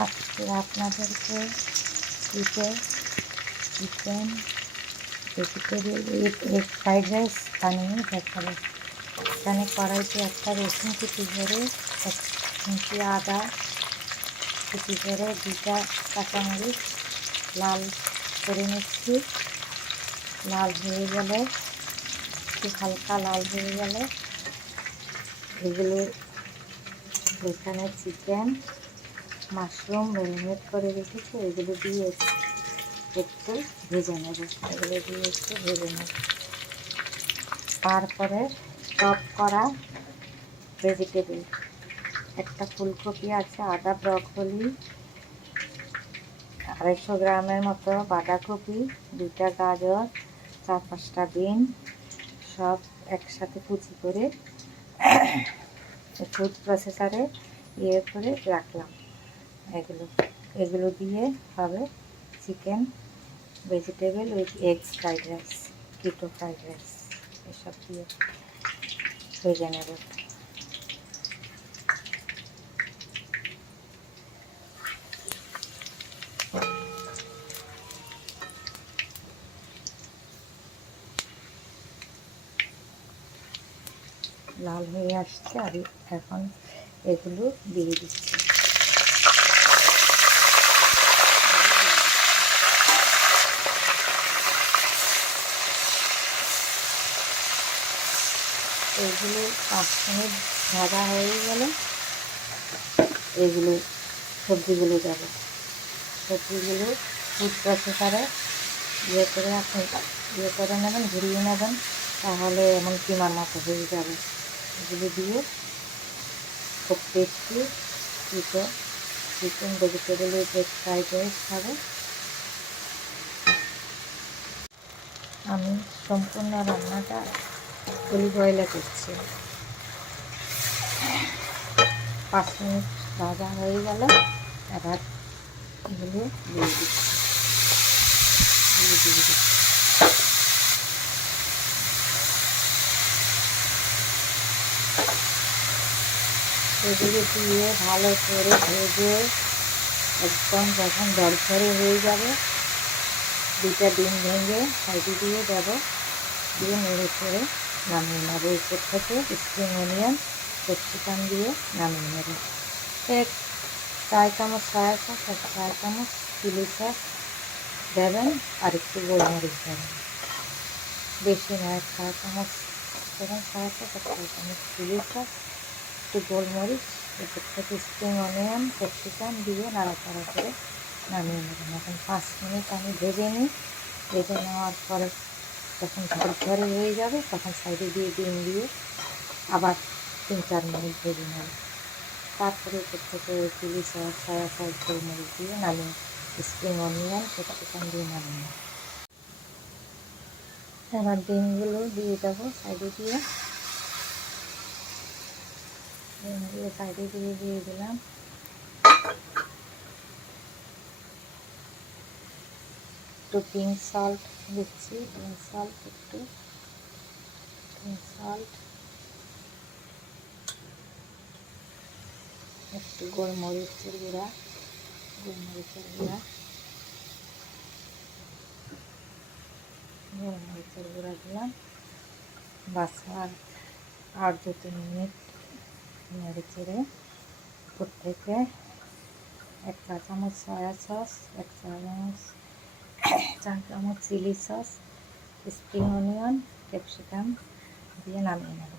আজকে আপনাদেরকে শীতে chicken vegetable with egg fried rice বানিয়ে দেখাবো। এখানে কড়াইতে একটা রসুন কুচি করে, 1 ইঞ্চি আদা কুচি করে, 2টা কাঁচামরিচ লাল করে নিচ্ছি। লাল হয়ে গেলে, একটু হালকা লাল হয়ে গেলে এগুলো এখানে চিকেন মাশরুম ম্যারিনেট করে রেখেছি, এগুলো দিয়ে একটু ভেজে নেব। এগুলো দিয়ে একটু ভেজে নেব। তারপরে চপ করা ভেজিটেবল, একটা ফুলকপি আছে, আদা, ব্রকলি, 250 গ্রামের মতো বাঁধাকপি, 2টা গাজর, 4-5টা বিন, সব একসাথে কুচি করে ফুড প্রসেসরে করে রাখলাম। এগুলো দিয়ে হবে chicken vegetable with eggs fried rice, কিটো ফ্রাইড রাইস। এসব দিয়ে ভেজে নেব। লাল হয়ে আসছে, আর এখন এগুলো দিয়ে দিচ্ছি। এগুলো 5 মিনিট ভাজা হয়ে গেলে এগুলো সবজিগুলো যাবে। সবজিগুলো ফুড প্রসেসরে করে আপনি করে নেবেন, ঘুরিয়ে নেবেন, তাহলে এমন কিমার মতো হয়ে যাবে। এগুলো দিয়ে খুব tasty chicken vegetable with egg fried rice হবে। আমি সম্পূর্ণ রান্নাটা অলিভ অয়েলে করছি। 5 মিনিট ভাজা হয়ে গেলে এবার এগুলো দিয়ে দিচ্ছি। এগুলো দিয়ে ভালো করে ভেজে একদম যখন দরদরে হয়ে যাবে, 2টা ডিম ভেঙে সাইডে দিয়ে দেব, দিয়ে নেড়ে চেড়ে নামিয়ে নেব। উপর থেকে স্প্রিং অনিয়ন ক্যাপসিকাম দিয়ে নামিয়ে নেব। 1 চা চামচ সয়া সস, 1 চা চামচ চিলি সস দেবেন, আর একটু গোলমরিচ দেবেন, বেশি না। 1 চা চামচ দেবেন সয়া সস, 1 চা চামচ চিলি সস, একটু গোলমরিচ, উপর থেকে স্প্রিং অনিয়ন ক্যাপসিকাম দিয়ে নাড়াচাড়া করে নামিয়ে নেবেন। এখন 5 মিনিট আমি ভেজে নিই। ভেজে নেওয়ার পরে যখন ঝরঝরে হয়ে যাবে, তখন সাইডে দিয়ে ডিম দিয়ে আবার 3-4 মিনিট ভেজে নেব। তারপরে উপর থেকে চিলি সস, সয়া সস, গোলমরিচ দিয়ে নামিয়ে, স্প্রিং অনিয়ন ক্যাপসিকাম দিয়ে নামিয়ে। এবার ডিমগুলো দিয়ে দেবো সাইডে দিয়ে, সাইডে দিয়ে দিলাম। একটু পিঙ্ক সল্ট দিচ্ছি, পিঙ্ক সল্ট, একটু পিঙ্ক সল্ট, একটু গোলমরিচের গুঁড়া, গোলমরিচের গুঁড়া দিলাম। বাস আর 2-3 মিনিট নেড়ে চেড়ে উপর থেকে 1 চা চামচ সয়া সস, 1 চা চামচ chilli sauce, spring onion capsicum দিয়ে নামিয়ে নেব।